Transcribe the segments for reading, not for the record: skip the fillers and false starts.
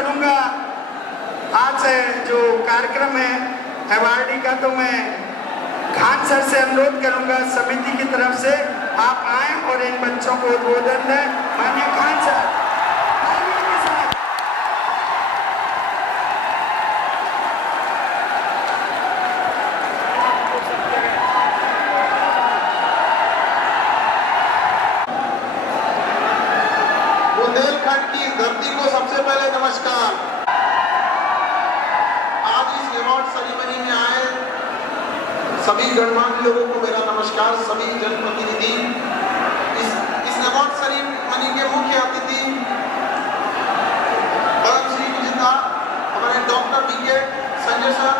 करूंगा आज जो कार्यक्रम है अवार्डी का, तो मैं खान सर से अनुरोध करूंगा समिति की तरफ से आप आए और इन बच्चों को उद्बोधन दें। माननीय खान सर बुंदेलखंड की धरती को सबसे पहले नमस्कार। आज इस अवार्ड सेरेमनी में आए सभी गणमान्य लोगों को मेरा नमस्कार। सभी जनप्रतिनिधि, इस अवार्ड सेरेमनी के मुख्य अतिथि पद्मश्री विजेता हमारे डॉक्टर बीके संजय सर,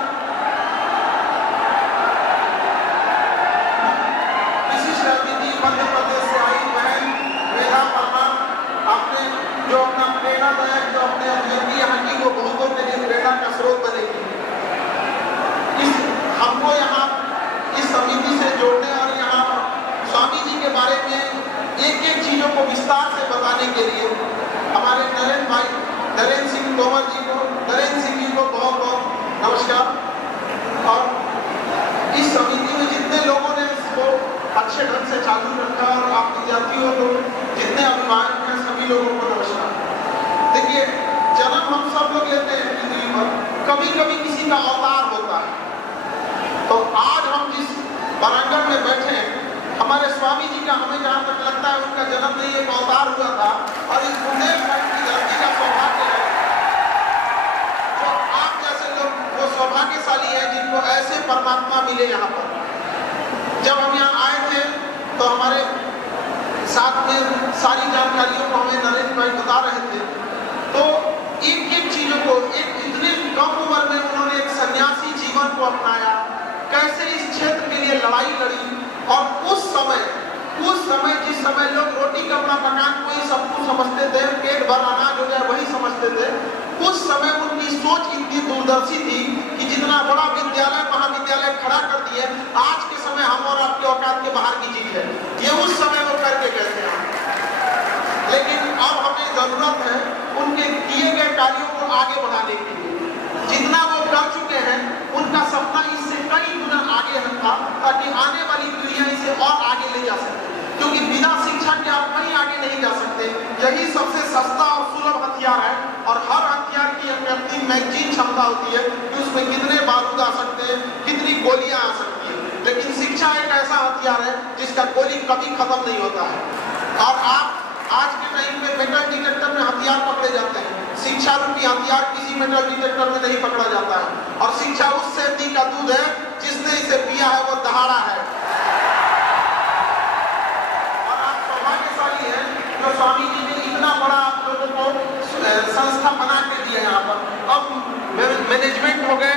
विशिष्ट अतिथि मध्य प्रदेश से आई बहन वेदा वर्मा, आपने जो अपना प्रेरणादायक जो अपने अभियान यहाँ की वो बहुतों के लिए प्रेरणा का स्रोत बनेगी। हमको यहाँ इस समिति से जोड़ने और यहाँ स्वामी जी के बारे में एक एक चीजों को विस्तार से बताने के लिए हमारे नरेंद्र सिंह तोमर जी को, नरेंद्र सिंह जी को बहुत बहुत नमस्कार। और इस समिति में जितने लोगों ने इसको अच्छे ढंग से चालू रखा और आप विद्यार्थियों को जितने अभिभावक हैं सभी लोगों को नमस्कार। देखिए, जन्म हम सब लोग लेते हैं पृथ्वी पर, कभी कभी किसी का अवतार होता है। तो आज हम जिस प्रांगण में बैठे हैं, हमारे स्वामी जी का हमें जहाँ तक लगता है उनका जन्म नहीं एक अवतार हुआ था। और इस बुंदेलखंड की धरती का सौभाग्य है जो आप जैसे लोग वो सौभाग्यशाली है जिनको ऐसे परमात्मा मिले यहाँ पर। जब हम यहाँ आए थे तो हमारे साथ में सारी जानकारियों को हमें नरेंद्र भाई बता रहे थे। तो एक एक चीजों को इतने कम उम्र में उन्होंने एक सन्यासी जीवन को अपनाया, कैसे इस क्षेत्र के लिए लड़ाई लड़ी। और उस समय जिस समय लोग रोटी कपड़ा मकान कोई सब कुछ समझते थे, पेट भर अनाज हो जाए वही समझते थे, उस समय उनकी सोच इतनी दूरदर्शी थी कि जितना बड़ा विद्यालय महाविद्यालय खड़ा कर दिए, आज के समय हम और आपके औकात के बाहर की चीज है, ये उस समय वो करके गए थे। लेकिन अब हमें जरूरत है उनके किए गए कार्यों को आगे बढ़ाने के लिए। जितना वो कर चुके हैं उनका सपना इससे कई गुना आगे था, ताकि आने वाली पीढ़ियां इसे और आगे ले जा सके। क्योंकि बिना शिक्षा के आप कहीं आगे नहीं जा सकते। यही सबसे सस्ता और सुलभ हथियार है। और हर हथियार की अपनी मैगजीन क्षमता होती है कि उसमें कितने बारूद आ सकते हैं, कितनी गोलियां आ सकती है। लेकिन शिक्षा एक ऐसा हथियार है जिसका गोली कभी खत्म नहीं होता है। और आप आज के टाइम में मेटल डिटेक्टर में हथियार पकड़े जाते हैं, शिक्षा रूपी हथियार किसी मेटल डिटेक्टर में नहीं पकड़ा जाता है। और शिक्षा उस सेती का दूध है जिसने इसे पिया है वो दहाड़ा है। और आप सौभाग्यशाली हैं जो स्वामी जी ने इतना बड़ा आप लोगों को संस्था बना के दिया यहाँ पर। अब मैनेजमेंट हो गए,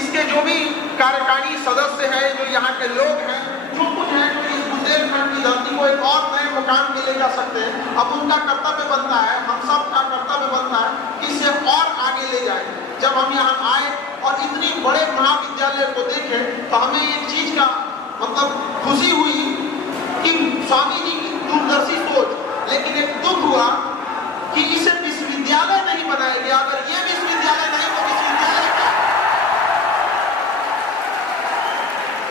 इसके जो भी कार्यकारी सदस्य हैं, जो यहाँ के लोग हैं, जो कुछ है जो इस बुंदेलखंड की धरती को एक और नए मुकाम पे ले जा सकते हैं। अब उनका कर्तव्य बनता है, हम सब का कर्तव्य बनता है कि इसे और आगे ले जाए। जब हम यहाँ आए और इतनी बड़े महाविद्यालय को देखे तो हमें एक चीज का मतलब खुशी हुई कि स्वामी जी की दूरदर्शी सोच। लेकिन एक दुख हुआ कि इसे विश्वविद्यालय नहीं बनाया गया। अगर ये विश्वविद्यालय नहीं तो विश्वविद्यालय क्या?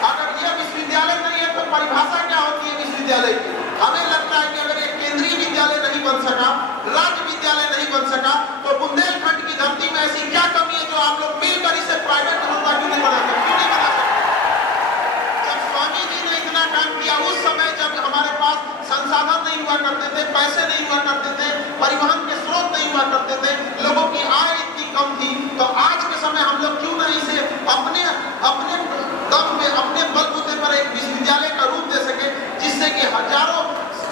अगर ये विश्वविद्यालय नहीं है तो परिभाषा क्या होती है विश्वविद्यालय की? हमें लगता है कि अगर एक केंद्रीय विद्यालय नहीं बन सका, राज्य विद्यालय नहीं बन सका, तो बुंदेलखंड की धरती में ऐसी क्या कमी है जो आप लोग मिलकर इसे प्राइवेट संस्था क्यों नहीं बना सकते? क्यों नहीं बना सकते? जब स्वामी जी ने इतना काम किया, उस समय जब हमारे पास संसाधन नहीं हुआ करते थे, पैसे नहीं हुआ करते थे, परिवहन के स्रोत नहीं हुआ करते थे, लोगों की आय इतनी कम थी, तो आज के समय हम लोग क्यों नहीं इसे अपने दम पे, अपने बलबूते पर एक विश्वविद्यालय का रूप दे सके, जिससे कि हजारों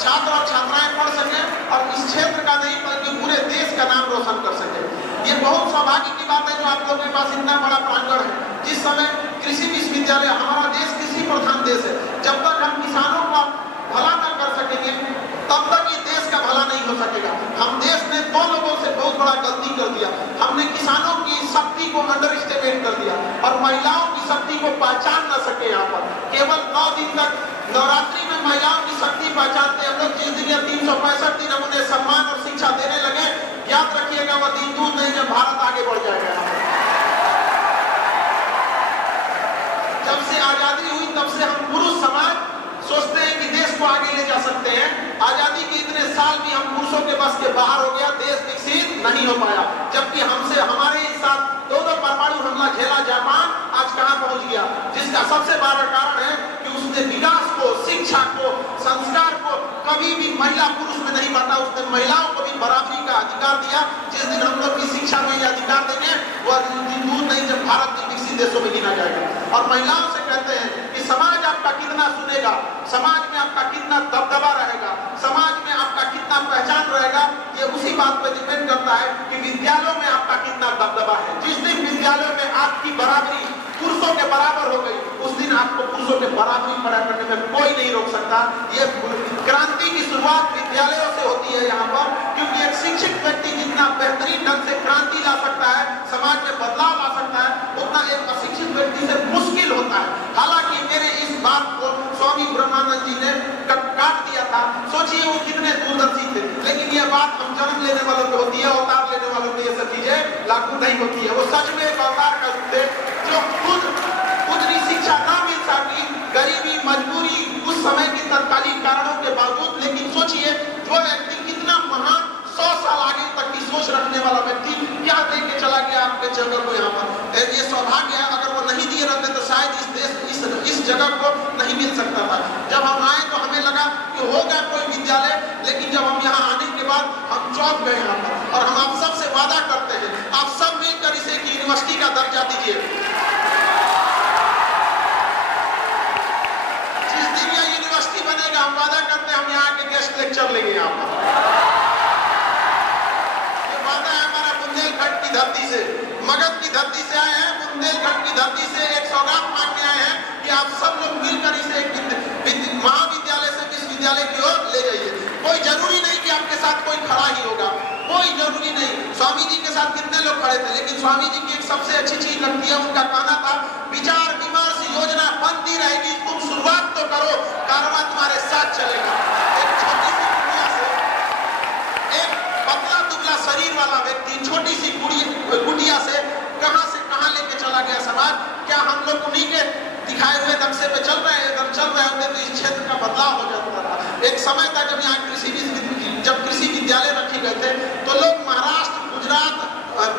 छात्र और छात्राएं पढ़ सके और इस क्षेत्र का नहीं बल्कि पूरे देश का नाम रोशन कर सके। ये बहुत सौभाग्य की बात है जो आप लोगों के पास इतना बड़ा प्रांगण है। जिस समय कृषि विश्वविद्यालय, हमारा देश कृषि प्रधान देश है, जब तक हम किसानों का भला न कर सकेंगे तब तक ये देश का भला नहीं हो सकेगा। हम देश ने दो लोगों से बहुत बड़ा गलती कर दिया। हमने किसानों की शक्ति को अंडर एस्टिमेट कर दिया और महिलाओं की शक्ति को पहचान न सके। यहाँ पर केवल 9 दिन तक नवरात्रि में महिलाओं की शक्ति पहचानते हम लोग। जिस दिन 365 दिन हम उन्हें सम्मान और शिक्षा देने लगे, याद रखिएगा वह दिन दूर नहीं जब भारत बस के बाहर हो गया, देश विकसित नहीं हो पाया। जबकि हमसे हमारे साथ दोनों परमाणु हमला झेला जापान आज कहां पहुंच गया, जिसका सबसे बड़ा कारण है कि उसने विकास को, शिक्षा को, संस्कार को कभी भी महिला पुरुष में नहीं बांटा। उसने महिलाओं को भी बराबरी का अधिकार दिया। जिस दिन हम लोग की शिक्षा में यह अधिकार देंगे वह दिन दूर नहीं जब भारत के विकसित देशों में गिना जाएगा। और महिलाओं से कहते हैं कि समाज आपका कितना सुनेगा, समाज में आपका कितना दबदबा रहेगा, समाज में आपका कितना पहचान रहेगा, ये उसी बात पर डिपेंड करता है कि विद्यालयों में आपका कितना दबदबा है। जिस दिन विद्यालयों में आपकी बराबरी पुरुषों के बराबर हो गई, उस दिन आपको पुरुषों के बराबरी खड़ा करने में कोई नहीं रोक सकता। ये क्रांति की शुरुआत विद्यालयों से होती है यहाँ पर, क्योंकि एक शिक्षित व्यक्ति जितना बेहतरीन ढंग से क्रांति ला सकता है, समाज में बदलाव ला सकता है, उतना एक अशिक्षित व्यक्ति से मुश्किल होता है। हालांकि मेरे इस बात को स्वामी ब्रह्मानंद जी ने काट दिया था। सोचिए वो कितने दूरदर्शी थे, लेकिन यह बात हम जन्म लेने वालों पे होती है, अवतार लेने वालों पे ये सब चीजें लागू नहीं होती है। वो सच में एक अवतार का रूप थे जो खुद उतनी शिक्षा न मिल सकी, गरीबी, मजबूरी, उस समय के तत्कालीन कारणों के बावजूद। लेकिन सोचिए जो व्यक्ति कितना महान, 100 साल आगे तक की सोच रखने वाला व्यक्ति क्या दे के चला गया आपके जगह को। यहाँ पर ये सौभाग्य है, अगर वो नहीं दिए रहते तो शायद इस देश इस जगह को नहीं मिल सकता था। जब हम आए तो हमें लगा कि होगा कोई विद्यालय, लेकिन जब हम यहाँ आने के बाद हम चौंक गए यहाँ पर। और हम आप सबसे वादा करते हैं, आप सब मिलकर इसे एक यूनिवर्सिटी का दर्जा दीजिए। जिस दिन यह यूनिवर्सिटी बनेगा, हम वादा करते हैं हम यहाँ के गेस्ट लेक्चर लेंगे यहाँ पर। ये वादा है हमारा। बुंदेलखंड की धरती से, मगध की धरती से आए हैं, बुंदेलखंड की धरती से एक सौगात मांगने आए हैं कि आप सब लोग मिलकर इसे एक महाविद्यालय से विश्वविद्यालय की ओर ले जाइए। कोई जरूरी नहीं कि आपके साथ कोई खड़ा ही होगा, कोई जरूरी नहीं। स्वामी जी के साथ कितने लोग खड़े थे, लेकिन स्वामी जी की एक सबसे अच्छी चीज लगती है, उनका कहना था विचार विमर्श योजना बनती रहेगी, तुम शुरुआत तो करो, कारवां तुम्हारे साथ चलेगा। एक छोटी सी दुनिया से एक पतला दुबला शरीर वाला व्यक्ति छोटी सी गुड़िया से कहां लेके चला गया समाज। क्या हम लोग उन्हीं के दिखाए हुए नक्शे पे चल रहे हैं? अगर चल रहे होते तो इस क्षेत्र का बदलाव हो जाता था। एक समय था जब यहाँ कृषि विद्यालय रखे गए थे तो लोग महाराष्ट्र, गुजरात,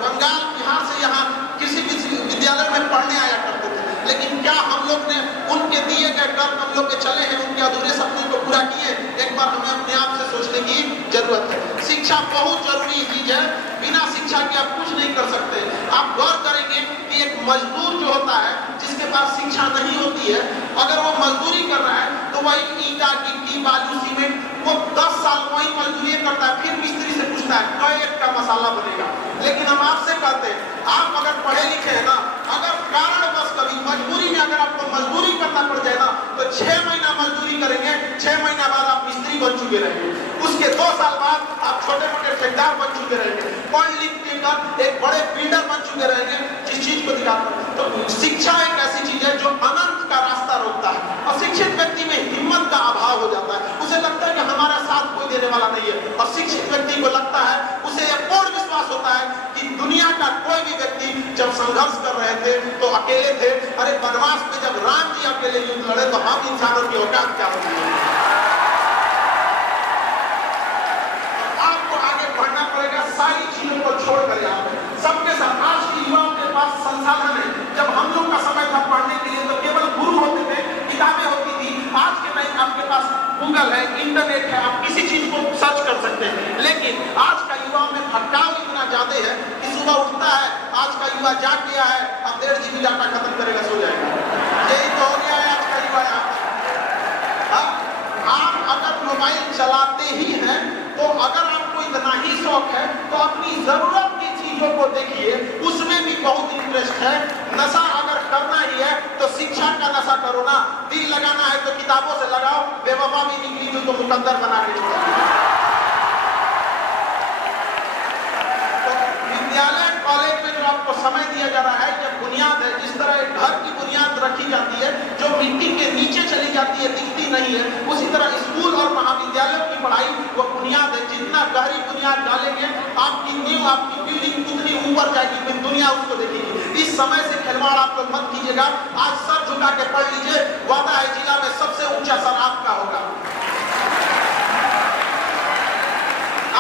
बंगाल, बिहार से यहाँ कृषि विद्यालय में पढ़ने आया करते थे। लेकिन क्या हम लोग ने उनके दिए गए कर्म हम लोग के चले हैं, उनके अधूरे सपनों को पूरा किए? एक बार हमें अपने आप से सोचने की जरूरत है। शिक्षा बहुत जरूरी चीज है, बिना शिक्षा के आप कुछ नहीं कर सकते। आप गौर करेंगे कि एक मजदूर जो होता है जिसके पास शिक्षा नहीं होती है, अगर वो मजदूरी कर रहा है तो वही ईंटा, गिट्टी, बालू, सीमेंट, वो 10 साल वही मजदूरी करता है, फिर मिस्त्री से पूछता है कई का मसाला बनेगा। लेकिन हम आपसे कहते हैं, आप अगर पढ़े लिखे हैं ना, अगर कारणवश कभी मजबूरी में अगर आपको मजदूरी करना पड़ जाए ना, तो 6 महीना मजदूरी करेंगे, 6 महीना बाद आप मिस्त्री बन चुके रहेंगे। उसके 2 साल बाद आप छोटे मोटे ठेकेदार बन चुके रहेंगे, पढ़ लिख कर एक बड़े बिल्डर बन चुके रहेंगे, जिस चीज को दिखाते हैं। तो शिक्षा एक ऐसी चीज है जो अनंत का रास्ता रोकता है। अशिक्षित व्यक्ति में हिम्मत का अभाव हो जाता है, उसे लगता है कि हमारा साथ कोई देने वाला नहीं है। और शिक्षित व्यक्ति को लगता है, उसे एक पूर्ण विश्वास होता है कि दुनिया का कोई भी व्यक्ति जब संघर्ष कर रहे थे तो अकेले थे। अरे वनवास में जब राम जी अकेले युद्ध लड़े तो हम इंसानों की औकात क्या होती है? आपको आगे बढ़ना पड़ेगा, सारी चीजों को छोड़कर यहाँ पे सबके साथ। आज के युवाओं के पास संसाधन है। जब हम लोग का समय था पढ़ने के लिए तो केवल गुरु होते थे, किताबें होती थी। आज के टाइम आपके पास गूगल है, इंटरनेट है, आप किसी चीज को सर्च कर सकते हैं। लेकिन आज का युवा में भटकाव इतना ज्यादा है कि सुबह उठता है, आज का युवा जाग गया है, अब 1.5 GB डाटा खत्म करेगा, सो जाएगा। यही तो हो गया है आज का युवा यहाँ पर। आप अगर मोबाइल चलाते ही हैं तो अगर आपको इतना ही शौक है तो अपनी जरूरत की चीजों को देखिए, उसमें भी बहुत इंटरेस्ट है। नशा अगर करना ही है तो शिक्षा का नशा करो ना। दिल लगाना है तो किताबों से लगाओ, बेवफा भी निकली तो मुकद्दर बना के छोड़ो। तो विद्यालय, कॉलेज में जो आपको समय दिया जा रहा है, जब बुनियाद है, जिस तरह एक घर की बुनियाद रखी जाती है जो मिट्टी के नीचे चली जाती है, दिखती नहीं है, उसी तरह स्कूल और महाविद्यालयों की पढ़ाई वो बुनियाद है। जितना गहरी बुनियाद डालेंगे आपकी नींव, आपकी बिल्डिंग उतनी ऊपर जाएगी, फिर दुनिया उसको देखेगी। इस समय से खिलवाड़ आप लोग मत कीजिएगा। आज सर झुका के पढ़ लीजिए, वादा है जिला में सबसे ऊंचा सर आपका होगा।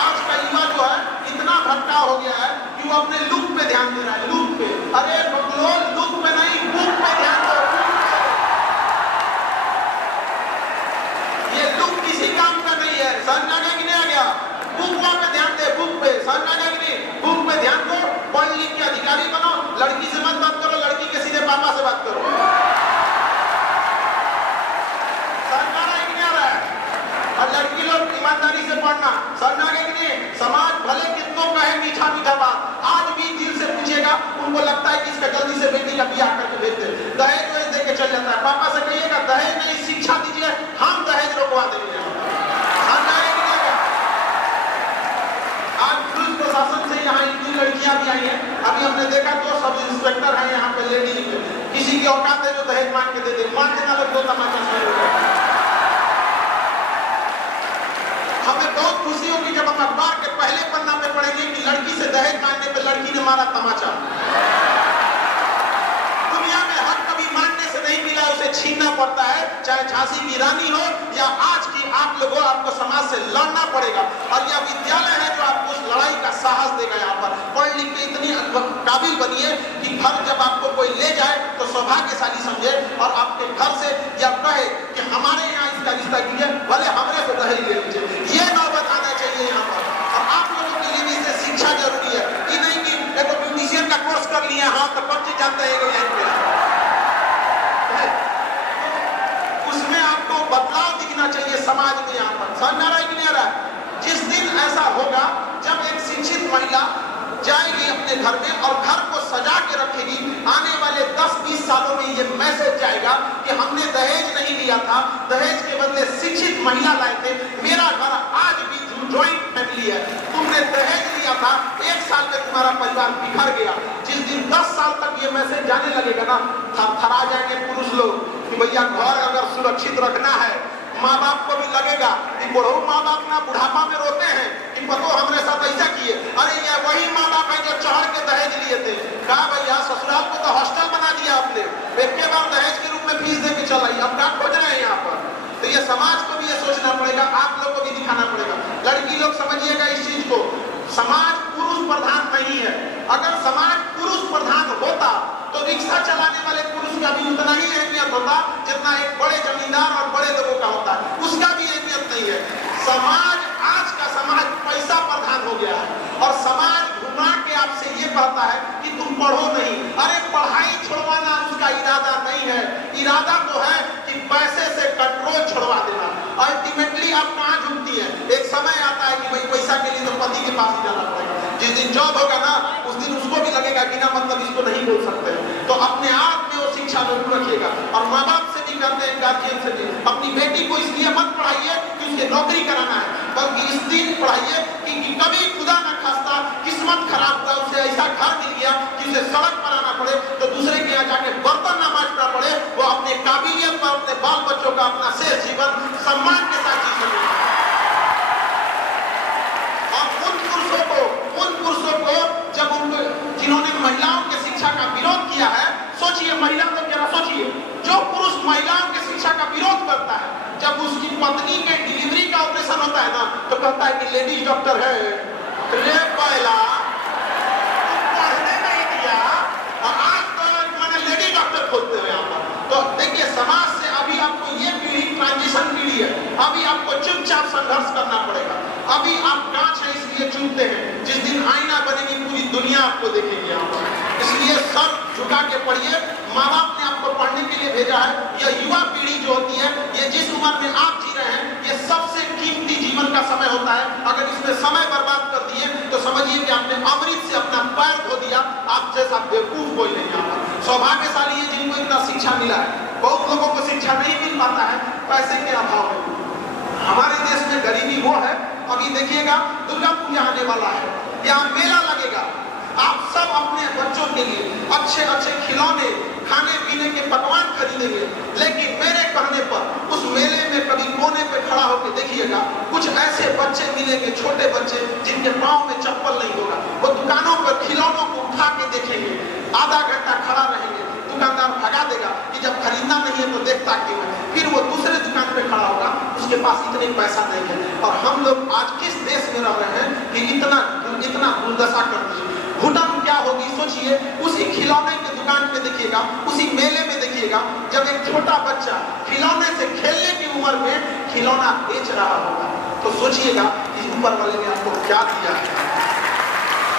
आज का हो गया है कि वो अपने लुक पे ध्यान दे रहा है, लुक पे। अरे बकलोल, लुक पे नहीं, बुक पे ध्यान दो। ये लुक किसी काम का नहीं है। समझ आ गया कि नहीं आ गया? बुक पे ध्यान दे, बुक पे। समझ आ गया कि नहीं? बुक पे ध्यान दो, पढ़ लिख के अधिकारी बनो। लड़की से मत बात करो, लड़की के सीधे पापा से बात करो। समझ आ रहा है कि नहीं आ रहा है? और लड़की लोग ईमानदारी से पढ़ना। समझ आ गया कि नहीं? समाज भले कितनों कहे मीठा मीठा बात, आज भी दिल से पूछेगा, उनको लगता है कि इसका जल्दी से बेटी का ब्याह करके भेज दे। दहेज वहेज दे के चल जाता है। पापा से कहिएगा दहेज नहीं, शिक्षा दीजिए, हम दहेज रोकवा देंगे। समझ आ गया कि नहीं? आज पुलिस प्रशासन से यहाँ इतनी लड़कियां भी आई हैं। अभी हमने देखा तो सब इंस्पेक्टर हैं यहाँ पे लेडी, किसी की औकात है जो दहेज मांग के दे दे, मांग देना लोग दो तमाचा शुरू हो गया। हमें बहुत खुशी होगी जब हम अखबार के पहले पन्ना पे पढ़ेंगे कि लड़की से दहेज मांगने पे लड़की ने मारा तमाचा। दुनिया में हक कभी मांगने से नहीं मिला, उसे छीनना पड़ता है, चाहे झांसी की रानी हो या आज की आप लोगों, आपको समाज से लड़ना पड़ेगा। और यह विद्यालय है जो आपको उस लड़ाई का साहस देगा। यहाँ पर पढ़ लिख के इतनी काबिल बनिए कि घर जब आपको कोई ले जाए तो सौभाग्यशाली समझे और आपके घर से यह कहे कि हमारे यहाँ इसका रिश्ता कीजिए, भले हमरे से दहेज ले लीजिए। ये नौबत आना चाहिए यहाँ पर। और आप लोगों के लिए भी इससे शिक्षा जरूरी है। ये नहीं कि एक तो ब्यूटिशियन का कोर्स कर लिया, हाँ तो बच्चे जानते हैं उसमें आपको बदलाव दिखना चाहिए समाज में। यहाँ पर समझ आ रहा है कि नहीं आ रहा है? जिस दिन ऐसा होगा जब एक शिक्षित महिला जाएगी अपने घर में और घर को सजा के रखेगी, आने वाले 10-20 सालों में ये मैसेज जाएगा कि हमने दहेज नहीं लिया था, दहेज के बदले शिक्षित महिला लाए थे। मेरा घर आज भी ज्वाइंट फैमिली है, तुमने दहेज लिया था, 1 साल में तुम्हारा परिवार बिखर गया। जिस दिन 10 साल तक ये मैसेज जाने लगेगा ना, थरथरा जाएंगे पुरुष लोग कि भैया घर अगर सुरक्षित रखना है। माँ बाप को भी लगेगा कि बुढ़ऊ माँ बाप ना बुढ़ापा में रोते हैं कि पतो हमरे साथ ऐसा किए। अरे ये वही माँ बाप है जो चढ़ के दहेज लिए थे। कहा भैया ससुराल को तो हॉस्टल बना दिया आपने, एक के बार दहेज के रूप में फीस दे के चलाई, अब क्या खोज रहे हैं यहाँ पर? तो ये समाज को भी ये सोचना पड़ेगा, आप लोग को भी दिखाना पड़ेगा। लड़की लोग समझिएगा इस चीज को, समाज पुरुष प्रधान नहीं है। अगर समाज पुरुष प्रधान होता तो रिक्शा चलाने वाले पुरुष का भी उतना ही अहमियत होता जितना एक बड़े जमींदार और बड़े लोगों का होता है, उसका भी अहमियत नहीं है। समाज, आज का समाज पैसा प्रधान हो गया है और समाज घुमा के आपसे ये कहता है कि तुम पढ़ो नहीं। अरे पढ़ाई छुड़वाना उसका इरादा नहीं है, इरादा तो है कि पैसे से कंट्रोल छुड़वा देना। अल्टीमेटली आप कहाँ झुकती है? एक समय आता है कि भाई पैसा के लिए तो पति के पास ही जाना पड़ेगा। जिस दिन जॉब होगा ना, उस दिन उसको भी लगेगा कि ना मतलब इसको नहीं बोल सकते। तो अपने आप में वो शिक्षा जरूर रखिएगा। और माँ बाप से भी करते हैं, गार्जियन से भी, अपनी बेटी को इसलिए मत पढ़ाइए कि उसके नौकरी कराना है, बल्कि इस दिन पढ़ाइए कि कभी खुदा न खास्ता किस्मत खराब हुआ, उसे ऐसा घर मिल गया कि उसे सड़क पर आना पड़े तो दूसरे के यहाँ जाके बर्तन न मांजना पड़े, वो अपने काबिलियत पर अपने बाल बच्चों का अपना शेष जीवन सम्मान के साथ जी सके। और उन पुरुषों को जब जिन्होंने महिलाओं की शिक्षा का विरोध किया है, सोचिए महिला लोग जरा सोचिए, जो पुरुष महिलाओं की शिक्षा का विरोध करता है, जब उसकी पत्नी के डिलीवरी का ऑपरेशन होता है ना, तो कहता है कि लेडीज डॉक्टर है। रे पहला पढ़ने नहीं दिया और आज तो मैंने लेडी डॉक्टर खोलते हैं यहाँ पर। तो देखिए समाज से अभी आपको ये पीढ़ी ट्रांजिशन पीढ़ी है, अभी आपको चुपचाप संघर्ष करना पड़ेगा। अभी आप कांच है इसलिए चुनते हैं, जिस दिन आईना बनेगी पूरी दुनिया आपको देखेगी यहाँ पर। इसलिए सर झुका के पढ़िए। माँ बाप ने आपको पढ़ने के लिए भेजा है। यह युवा पीढ़ी जो होती है, ये जिस उम्र में आप जी रहे हैं, ये सबसे कीमती जीवन का समय होता है। अगर इसमें समय बर्बाद कर दिए तो समझिए कि आपने अमृत से अपना पैर धो दिया। आप जैसा बेवकूफ कोई नहीं यहाँ पर। सौभाग्यशाली है जिनको इतना शिक्षा मिला है। बहुत लोगों को शिक्षा नहीं मिल पाता है पैसे के अभाव में। हमारे देश में गरीबी वो है, अभी देखिएगा दुर्गा पूजा आने वाला है, यहाँ मेला लगेगा। आप सब अपने बच्चों के लिए अच्छे अच्छे खिलौने, खाने पीने के पकवान खरीदेंगे, लेकिन मेरे कहने पर उस मेले में कभी कोने पे खड़ा होकर देखिएगा, कुछ ऐसे बच्चे मिलेंगे, छोटे बच्चे जिनके पाँव में चप्पल नहीं होगा। वो दुकानों पर खिलौनों को उठा के देखेंगे, आधा घंटा खड़ा रहेंगे, दुकानदार भगा देगा कि जब खरीदना नहीं है तो देखता क्यों है। फिर वो दूसरे दुकान पे खड़ा होगा, उसके पास इतने पैसा नहीं है। और हम लोग आज किस देश में रह रहे हैं कि इतना इतना दुर्दशा करती है। घुटन क्या होगी सोचिए, उसी खिलौने की दुकान पे देखिएगा, उसी मेले में देखिएगा, जब एक छोटा बच्चा खिलौने से खेलने की उम्र में खिलौना बेच रहा होगा, तो सोचिएगा कि ऊपर वाले ने आपको क्या दिया है।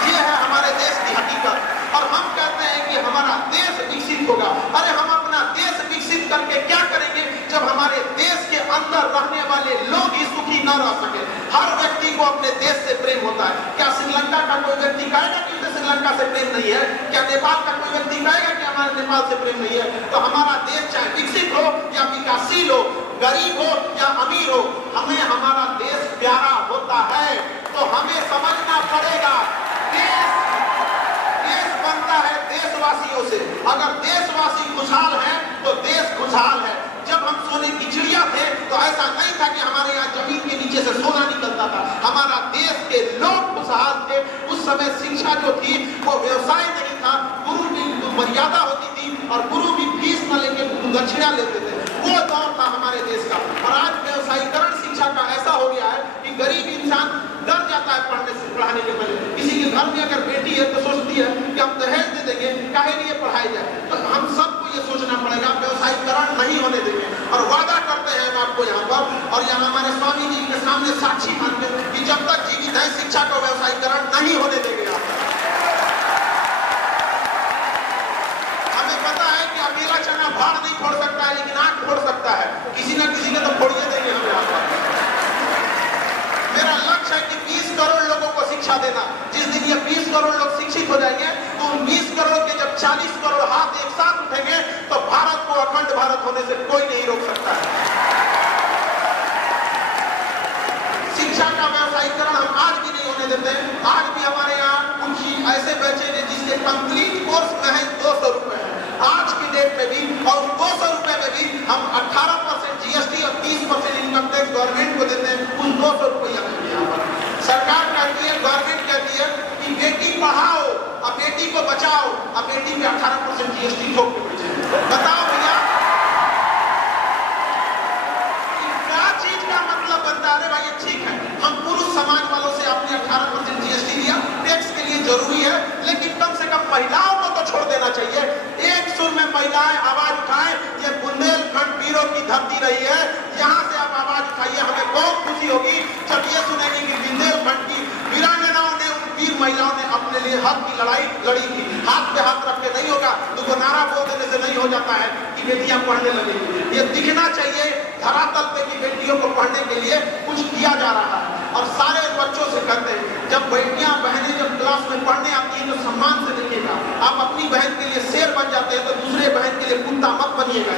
ये है हमारे देश की हकीकत। और हम कहते हैं कि हमारा देश विकसित होगा। अरे हम अपना देश विकसित करके क्या करेंगे जब हमारे देश के अंदर रहने वाले लोग ही सुखी न रह सके। हर व्यक्ति को अपने देश से प्रेम होता है। क्या श्रीलंका का कोई व्यक्ति कहेगा कि उसे श्रीलंका से प्रेम नहीं है? क्या नेपाल का कोई व्यक्ति कहेगा कि हमारे नेपाल से प्रेम नहीं है? तो हमारा देश चाहे विकसित हो या विकासशील हो, गरीब हो या अमीर हो, हमें हमारा देश प्यारा होता है। तो हमें समझना पड़ेगा देश बनता है देशवासियों से। अगर देशवासी खुशहाल हैं तो देश खुशहाल है। जब हम सोने की चिड़िया थे तो ऐसा नहीं था कि हमारे यहाँ जमीन के नीचे से सोना निकलता था। हमारा देश के लोग खुशहाल थे। उस समय शिक्षा जो थी वो व्यवसाय नहीं था, गुरु की मर्यादा होती थी और गुरु भी फीस न लेके दक्षिणा लेते थे। वो दौर था हमारे देश का। और आज व्यवसायीकरण शिक्षा का ऐसा हो गया है कि गरीब इंसान डर जाता है पढ़ाने के पहले। किसी के घर में अगर बेटी है तो सोचती है कि हम दहेज दे देंगे, काहे लिए पढ़ाई जाए। तो हम सबको ये सोचना पड़ेगा व्यवसायीकरण नहीं होने देंगे। और वादा करते हैं हम आपको यहाँ पर और यहाँ हमारे स्वामी जी के सामने साक्षी मानते हैं कि जब तक जीवित है शिक्षा को व्यवसायीकरण नहीं होने देंगे। हमें पता है कि अकेला चना भाड़ नहीं फोड़ सकता है, लेकिन आंख फोड़ सकता है। किसी न किसी ने तो फोड़िए देंगे हम यहाँ पर। मेरा लक्ष्य है कि 20 करोड़ लोगों को शिक्षा देना। जिस दिन ये 20 करोड़ लोग शिक्षित हो जाएंगे तो उन 20 करोड़ के जब 40 करोड़ हाथ एक साथ उठेंगे तो भारत को अखंड भारत होने से कोई नहीं रोक सकता है। शिक्षा का व्यवसायीकरण हम आज भी नहीं होने देते हैं। आज भी हमारे यहाँ कुछ ऐसे बच्चे हैं जिसके कंप्लीट कोर्स में है 200 रुपए है आज की डेट में भी। और 200 रुपए में भी हम 18% जीएसटी और 30% इनकम टैक्स गवर्नमेंट को देते हैं। उस 200 रुपया में यहाँ पर सरकार कहती है, गवर्नमेंट कहती है कि बेटी पढ़ाओ और बेटी को बचाओ और बेटी पे 18% जीएसटी ठोक के भेजे। बताओ भैया क्या चीज का मतलब बनता है? भाई ठीक है, हम पुरुष समाज वालों से आपने 18% जीएसटी लिया, टैक्स के लिए जरूरी है, लेकिन कम से कम महिलाओं को तो छोड़ देना चाहिए। एक सुर में महिलाएं आवाज उठाएं। ये बुंदेलखंड वीरों की धरती रही है, यहाँ से आप आवाज उठाइए। हमें बहुत खुशी होगी जब ये सुनेंगे कि बुंदेलखंड की वीरांगनाओं ने, उन वीर महिलाओं ने अपने लिए हक की लड़ाई लड़ी थी। हाथ पे हाथ रख के नहीं होगा, तो नारा बोल देने से नहीं हो जाता है कि बेटियां पढ़ने लगेंगी। ये दिखना चाहिए धरातल पे कि बेटियों को पढ़ने के लिए कुछ किया जा रहा है। और सारे बच्चों से कहते हैं, जब बेटियां बहनें जब क्लास में पढ़ने आती हैं तो सम्मान से देखिएगा। आप अपनी बहन के लिए शेर बन जाते हैं तो दूसरे बहन के लिए कुत्ता मत बनिएगा।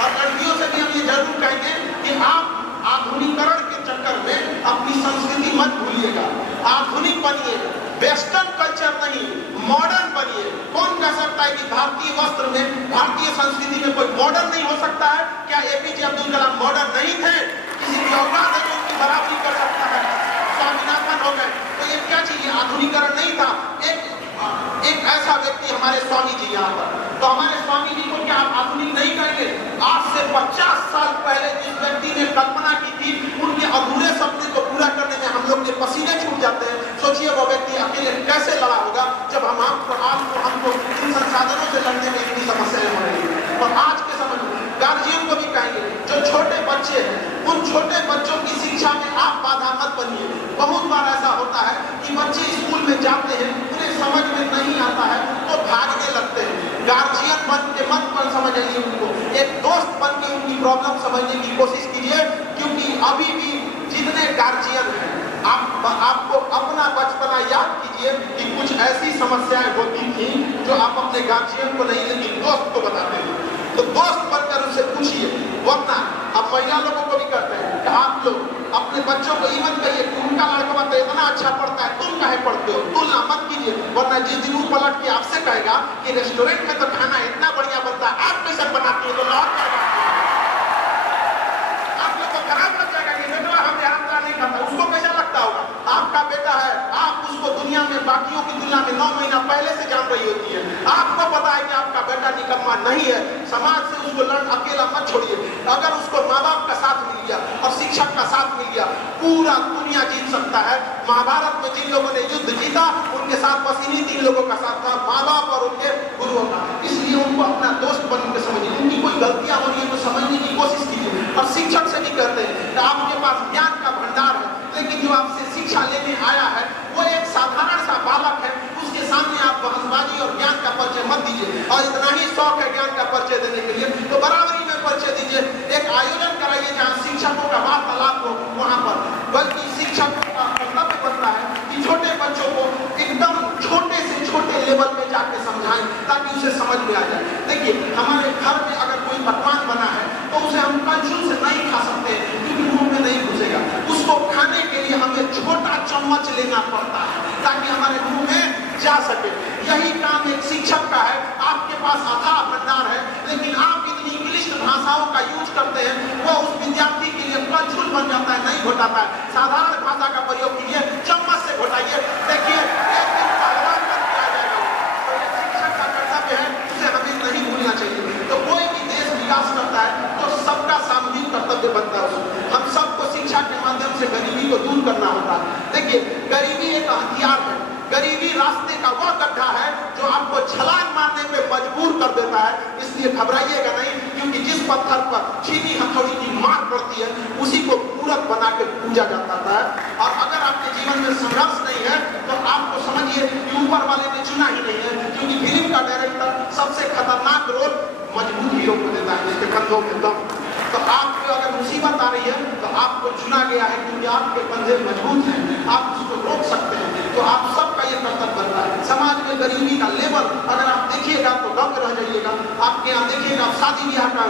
और लड़कियों से भी हम ये जरूर कहेंगे कि आप आधुनिकीकरण के चक्कर में अपनी संस्कृति मत भूलिएगा। आधुनिक बनिए, वेस्टर्न कल्चर नहीं, मॉडर्न बनिए। कौन कह सकता है कि भारतीय वस्त्र में, भारतीय संस्कृति में कोई मॉडर्न नहीं हो सकता है? क्या एपीजे अब्दुल कलाम मॉडर्न नहीं थे? किसी की औकात है जो उनकी बराबरी कर सकता है? स्वामीनाथन हो गए, तो ये क्या चीज? आधुनिकीकरण नहीं था। एक ऐसा व्यक्ति हमारे स्वामी जी यहाँ पर, तो हमारे स्वामी जी को क्या आप आधुनिक नहीं कहेंगे? आज से 50 साल पहले जिस व्यक्ति ने कल्पना की थी, उनके अधूरे सपने को पूरा करने में हम लोग के पसीने छूट जाते हैं। सोचिए वो व्यक्ति अकेले कैसे लड़ा होगा जब हमको इन संसाधनों से लड़ने में इतनी समस्याएं हो रही है। और आज के समय में गार्जियन को भी कहेंगे, जो छोटे बच्चे हैं, उन छोटे बच्चों की शिक्षा में आप बाधा मत बनिए। बहुत बार ऐसा होता है कि बच्चे स्कूल में जाते हैं, उन्हें समझ में नहीं आता है तो भागने लगते हैं। गार्जियन बन के मत समझिए उनको, एक दोस्त बन के उनकी प्रॉब्लम समझने की कोशिश कीजिए। क्योंकि अभी भी जितने गार्जियन हैं, आपको अपना बचपना याद कीजिए कि कुछ ऐसी समस्याएं होती थी जो आप अपने गार्जियन को नहीं लेकिन दोस्त को बताते हैं। तो दोस्त बनकर उनसे पूछिए। वरना अब महिला लोगों को भी करते हैं कि आप लोग अपने बच्चों को इवन कहिए उनका लड़का तो इतना अच्छा पढ़ता है, तुम काहे पढ़ते हो? तुलना मत कीजिए। वरना जिस दिन वो पलट के आपसे कहेगा कि रेस्टोरेंट में तो खाना इतना बढ़िया बनता है, आप कैसे बनाती है? तो लौट आप लोग को खराब लग जाएगा कि बेटा हमें आपका नहीं खाता। उसको कैसा लगता होगा? आपका बेटा है, आप उसको दुनिया में बाकियों की तुलना में 9 महीना पहले से जान रही होती है। आपको पता है कि आपका बेटा निकम्मा नहीं है। समाज से उसको अकेला मत छोड़िए। अगर उसको माँ बाप का साथ मिल गया और शिक्षा शिक्षक का साथ मिल गया, पूरा दुनिया जीत सकता है। महाभारत में जिन लोगों ने युद्ध जीता उनके साथ बस इन्हीं 3 लोगों का साथ था, माँ बाप और उनके गुरुओं का। इसलिए उनको अपना दोस्त बन के समझिए, उनकी कोई गलतियां हो रही है तो समझने की कोशिश कीजिए। और शिक्षक से भी कहते हैं कि आपके पास ज्ञान का भंडार है, लेकिन जो आपसे शिक्षा लेने आया है वो एक साधारण सा बालक है, उसके सामने आप बहसबाजी और ज्ञान का परिचय मत दीजिए। और इतना ही शौक है ज्ञान का परिचय देने के लिए तो बराबरी में परिचय दीजिए। एक आयोजन कराइए जहाँ शिक्षकों का वार्तालाप हो, वहाँ पर बल्कि शिक्षकों का कर्तव्य बनता है कि छोटे बच्चों को एकदम छोटे से छोटे लेवल पे जाके समझाएं ताकि उसे समझ में आ जाए। देखिए हमारे घर में अगर कोई पकवान बना है तो उसे हम कलछुल से नहीं खा सकते क्योंकि मुंह में नहीं घुसेगा। उसको खाने के लिए हमें छोटा चम्मच लेना पड़ता है ताकि हमारे मुंह में जा सके। यही काम एक शिक्षक का है। आपके पास अथाह भंडार है लेकिन आप इतनी क्लिष्ट भाषाओं का यूज करते हैं, वो उस विद्यार्थी के लिए कलछुल बन जाता है, नहीं घोटाता है। साधारण भाषा का प्रयोग कीजिए, चम्मच से घोटाइए, देखिए एक दिन पहचान करके आ जाएगा। तो ये शिक्षक का कर्तव्य है, उसे हमें नहीं भूलना चाहिए। तो कोई भी देश विकास करता है तो सबका सामूहिक कर्तव्य बनता है उसमें। हम सबको शिक्षा के माध्यम से गरीबी को दूर करना होता है। देखिए गरीबी एक हथियार है, गरीबी रास्ते का वह गड्ढा है जो आपको छलांग मारने पे मजबूर कर देता है। इसलिए घबराइएगा नहीं, क्योंकि जिस पत्थर पर चीनी हथौड़ी की मार पड़ती है उसी को पूरक बना के पूजा जाता है। और अगर आपके जीवन में संघर्ष नहीं है तो आपको समझिए कि ऊपर वाले ने चुना ही नहीं है, क्योंकि फिल्म का डायरेक्टर सबसे खतरनाक रोल मजबूत हीरो को देता है जिसके कंधों में दम। तो आपको अगर मुसीबत आ रही है तो आपको चुना गया है क्योंकि आपके कंधे मजबूत हैं, आप उसको रोक सकते हैं। तो आप सबका ये कर्तव्य बनता है। समाज में गरीबी का लेवल अगर आप देखिएगा तो दंग रह जाइएगा। आपके यहाँ देखिएगा शादी ब्याह का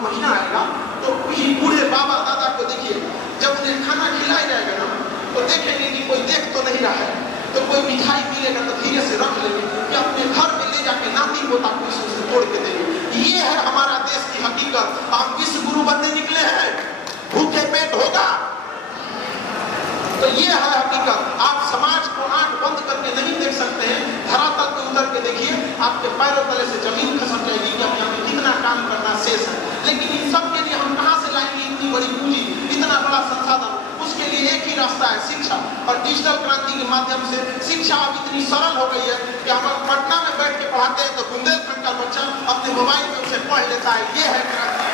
महीना आएगा तो किसी बूढ़े बाबा दादा को देखिए, जब उन्हें खाना खिलाया जाएगा ना तो देखेंगे कि कोई देख तो नहीं रहा है, तो कोई मिठाई मिलेगा तो धीरे से रख लेंगे कि अपने घर में ले जाके नाती पोता को उससे तोड़ के देंगे। ये है हमारा देश की हकीकत। हम विश्व गुरु बनने निकले हैं, भूखे पेट होगा तो ये है हकीकत। आप समाज को आंख बंद करके नहीं देख सकते हैं, धरातल पे उतर के देखिए, आपके पैरों तले से जमीन खसक जाएगी कि अब हमें कितना काम करना शेष है। लेकिन इन सब के लिए हम कहाँ से लाएंगे इतनी बड़ी पूंजी, इतना बड़ा संसाधन? उसके लिए एक ही रास्ता है, शिक्षा। और डिजिटल क्रांति के माध्यम से शिक्षा अब इतनी सरल हो गई है कि हम पटना में बैठ के पढ़ाते हैं तो बुंदेलखंड का बच्चा अपने मोबाइल में उसे पढ़ लेता है। ये है क्रांति।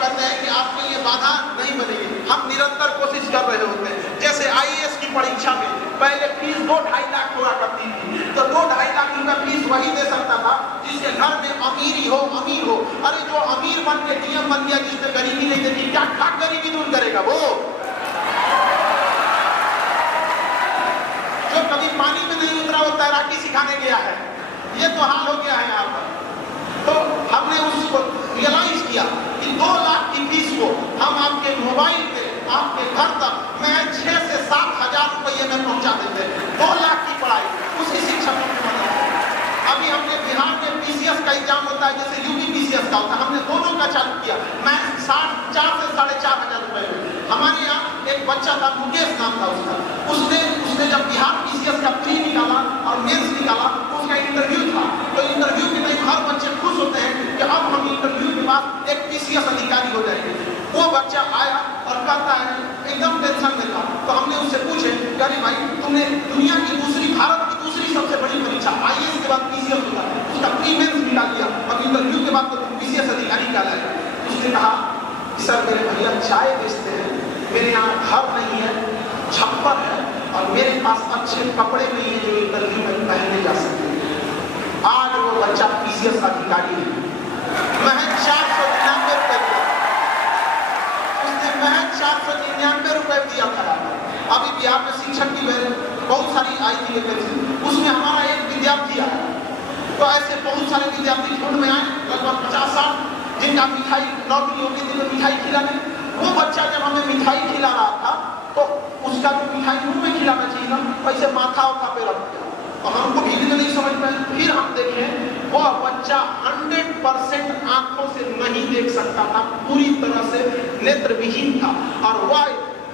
कहते हैं कि आपके लिए बाधा नहीं बनेगी। हम निरंतर कोशिश कर रहे होते हैं। जैसे आईएएस की परीक्षा में पहले फीस 2-2.5 लाख हुआ करती थी, तो 2-2.5 लाख रुपया फीस वही दे सकता था जिसके घर में अमीर ही हो, अमीर हो। अरे जो अमीर बन के डीएम बन गया, जिसने गरीबी नहीं देखी, क्या गरीबी दूर करेगा वो? जो कभी पानी में नहीं उतरा वो तैराकी सिखाने गया है। ये तो हाल हो गया है यहाँ पर। तो हमने उसको रियलाइज किया कि 2 लाख की फीस को हम आपके मोबाइल पे आपके घर तक मैं 6 से 7 हजार रुपये में पहुंचा देते हैं। 2 लाख की पढ़ाई उसी शिक्षकों की मदद से। अभी हमने बिहार में पीसीएस का एग्जाम होता है, जैसे यूपी पीसीएस का होता है, हमने दोनों का चालू किया। मैं 4 से 4.5 हजार रुपये में। हमारे यहाँ एक बच्चा था, मुकेश नाम था उसका, उसने जब बिहार पीसीएस का प्री निकाला और मेंस निकाला, उसका इंटरव्यू था। तो इंटरव्यू के टाइम हर बच्चे खुश होते हैं कि अब हम इंटरव्यू के बाद एक पीसीएस अधिकारी हो जाएंगे। वो बच्चा आया और कहता है, एकदम टेंशन में था। तो हमने उससे पूछे, अरे भाई तुमने दुनिया की भारत की दूसरी सबसे बड़ी परीक्षा आईएएस के बाद पीसीएस होता है, उसका प्री मेंस निकाल दिया, अब इंटरव्यू के बाद तो पीसीएस अधिकारी निकाला है। उसने कहा सर मेरे भैया चाय बेचते हैं, मेरे यहाँ घर नहीं है, छप्पर है और मेरे पास अच्छे कपड़े नहीं है जो इंटरव्यू में पहने जा सकते हैं। आज वो बच्चा पीसीएस अधिकारी है। महज 499 रुपए दिया, उसने महज 499 रुपए दिया था। अभी बिहार में शिक्षक की बहुत सारी आई थी वैकेंसी, उसमें हमारा एक विद्यार्थी आया। तो ऐसे बहुत सारे विद्यार्थी झुंड में आए, लगभग 50-60, जिनका मिठाई नौकरी होगी जिन्हें मिठाई खिलाने। वो बच्चा जब हमें मिठाई खिला रहा था तो उसका जो मिठाई मुंह में खिलाना चाहिए ना, वैसे माथा उठा पे रख दिया और हमको भी नहीं समझ पाए। फिर हम देखें वह बच्चा 100% आंखों से नहीं देख सकता था, पूरी तरह से नेत्रविहीन था और वह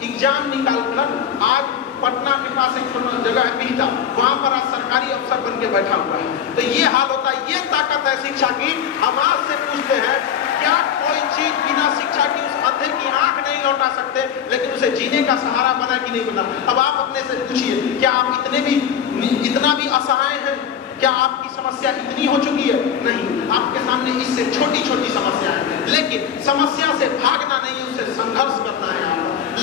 एग्जाम निकालकर आज पटना के पास एक छोटा जगह है बिहटा, वहां पर आज सरकारी अफसर बन के बैठा हुआ है। तो ये हाल होता है, ये ताकत है शिक्षा की। हम आज से पूछते हैं क्या कोई चीज बिना शिक्षा की उस अंधे की आंख नहीं लौटा सकते, लेकिन उसे जीने का सहारा बना कि नहीं बना? अब आप अपने से पूछिए, क्या आप इतना भी असहाय हैं? क्या आपकी समस्या इतनी हो चुकी है? नहीं, आपके सामने इससे छोटी छोटी समस्या है, लेकिन समस्या से भागना नहीं है, उसे संघर्ष करना है,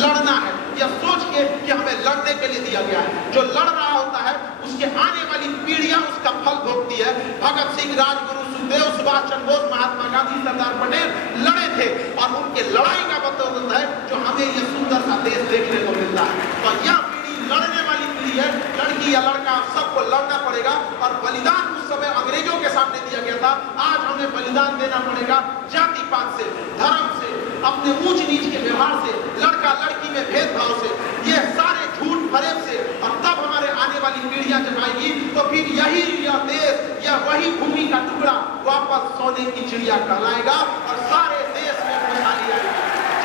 लड़ना है। यह सोच के कि हमें लड़ने के लिए दिया गया है। जो लड़ रहा होता है उसके आने वाली पीढ़ियां उसका फल भोगती है। भगत सिंह, राजगुरु, सुखदेव, सुभाष चंद्र बोस, महात्मा गांधी, सरदार पटेल लड़े थे और उनके लड़ाई का बदौलत है जो हमें यह सुंदर सा देश देखने को मिलता है। तो यह पीढ़ी लड़ने वाली पीढ़ी है। लड़की या लड़का सबको लड़ना पड़ेगा और बलिदान उस समय अंग्रेजों के सामने दिया गया था। आज हमें बलिदान देना पड़ेगा जाति पात से, धर्म से, अपने ऊंच नीच के व्यवहार से, लड़का लड़की में भेदभाव से, ये सारे झूठ फरेब से। और तब हमारे आने वाली पीढ़ियां जब आएगी तो फिर यह देश, यह वही भूमि का टुकड़ा वापस सोने की चिड़िया कहलाएगा और सारे देश में खुशहाली आएगी।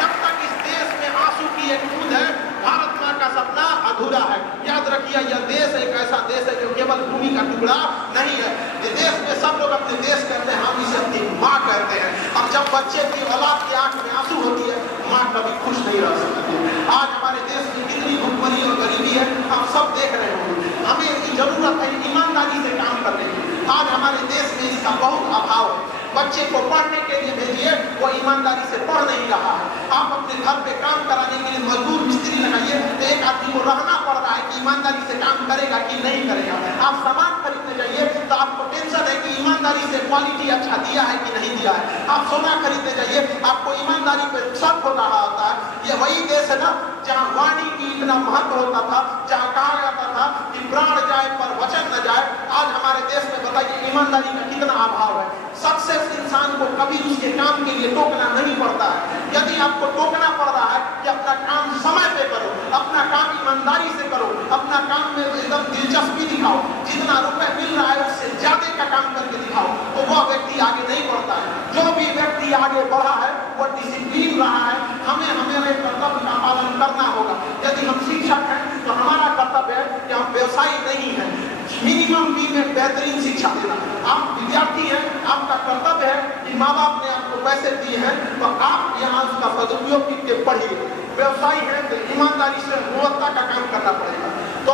जब तक इस देश में आंसू की एक बूंद है, भारत मां का सपना अधूरा है। याद रखिए, यह देश एक ऐसा देश है जो केवल भूमि का टुकड़ा नहीं है। ये देश में सब लोग अपने देश कहते हैं, हम इसे अपनी माँ कहते हैं। और जब बच्चे की औलाद की आंख में आंसू होती है, माँ कभी खुश नहीं रह सकती। आज हमारे देश में कितनी भुखमरी और गरीबी है, हम सब देख रहे होंगे। हमें जरूरत है ईमानदारी से काम करने की। आज हमारे देश में इसका बहुत अभाव है। बच्चे को पढ़ने के लिए भेजिए, वो ईमानदारी से पढ़ नहीं रहा है। आप अपने घर पे काम कराने के लिए मजदूर मिस्त्री लगाइए तो एक आदमी को रहना पड़ रहा है कि ईमानदारी से काम करेगा कि नहीं करेगा। आप सामान खरीदने जाइए तो आपको टेंशन है कि ईमानदारी से क्वालिटी अच्छा दिया है कि नहीं दिया है। आप सोना खरीदने जाइए, आपको ईमानदारी पे शक हो रहा होता है। ये वही देश है ना जहाँ वाणी की इतना महत्व होता था, जहाँ कहा जाता था कि प्राण जाए पर वचन न जाए। आज हमारे देश में बताइए ईमानदारी का कितना अभाव है। सक्सेस इंसान को कभी उसके काम के लिए टोकना नहीं पड़ता है। यदि आपको टोकना पड़ रहा है कि अपना काम समय पे करो, अपना काम ईमानदारी से करो, अपना काम में एकदम दिलचस्पी दिखाओ, जितना रुपए मिल रहा है उससे ज्यादा का काम करके दिखाओ, तो वह व्यक्ति आगे नहीं बढ़ता है। जो भी व्यक्ति आगे बढ़ा है वो डिसिप्लिन रहा है। हमें हमारे कर्तव्य का पालन करना होगा। यदि हम शिक्षक हैं तो हमारा कर्तव्य है कि हम व्यवसायी नहीं है, मिनिमम फी में बेहतरीन शिक्षा देना। आप विद्यार्थी हैं, आपका कर्तव्य है कि माँ बाप ने आपको पैसे दिए हैं तो आप यहाँ उसका सदुपयोग करके पढ़िए। व्यवसायी है तो ईमानदारी से गुणवत्ता का काम करना पड़ेगा। तो